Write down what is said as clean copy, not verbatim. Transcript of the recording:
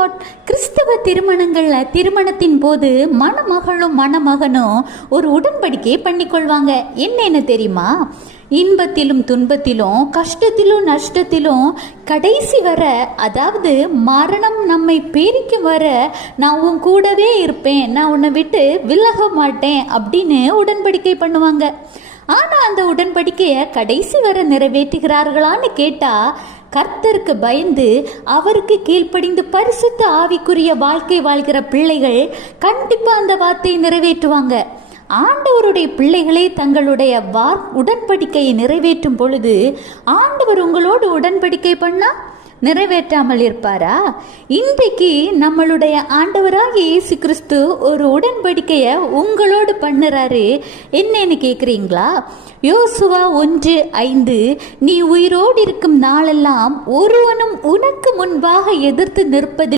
Lord. கிறிஸ்தவ திருமணத்தின் போது மணமகளும் மணமகனும் ஒரு உடன்படிக்கையை பண்ணிக்கொள்வாங்க. என்னன்னு தெரியுமா? இன்பத்திலும் துன்பத்திலும் கஷ்டத்திலும் நஷ்டத்திலும் கடைசி வர, அதாவது மரணம் நம்மை பிரிக்கும் வர நான் உன் கூடவே இருப்பேன், நான் உன்னை விட்டு விலக மாட்டேன் அப்படின்னு உடன்படிக்கை பண்ணுவாங்க. ஆனால் அந்த உடன்படிக்கையை கடைசி வர நிறைவேற்றுகிறார்களான்னு கேட்டால், கர்த்தருக்கு பயந்து அவருக்கு கீழ்ப்படிந்து பரிசுத்த ஆவிக்குரிய வாழ்க்கை வாழ்கிற பிள்ளைகள் கண்டிப்பாக அந்த வார்த்தையை நிறைவேற்றுவாங்க. ஆண்டவருடைய பிள்ளைகளே தங்களுடைய உடன்படிக்கையை நிறைவேற்றும் பொழுது ஆண்டவர் உங்களோடு உடன்படிக்கை பண்ணா நிறைவேற்றாமல் இருப்பாரா? இன்றைக்கு நம்மளுடைய ஆண்டவராகிய இயேசு கிறிஸ்து ஒரு உடன்படிக்கையை உங்களோடு பண்ணுறாரு. என்னன்னு கேட்குறீங்களா? யோசுவா 1:5, நீ உயிரோடு இருக்கும் நாளெல்லாம் ஒருவனும் உனக்கு முன்பாக எதிர்த்து நிற்பதில்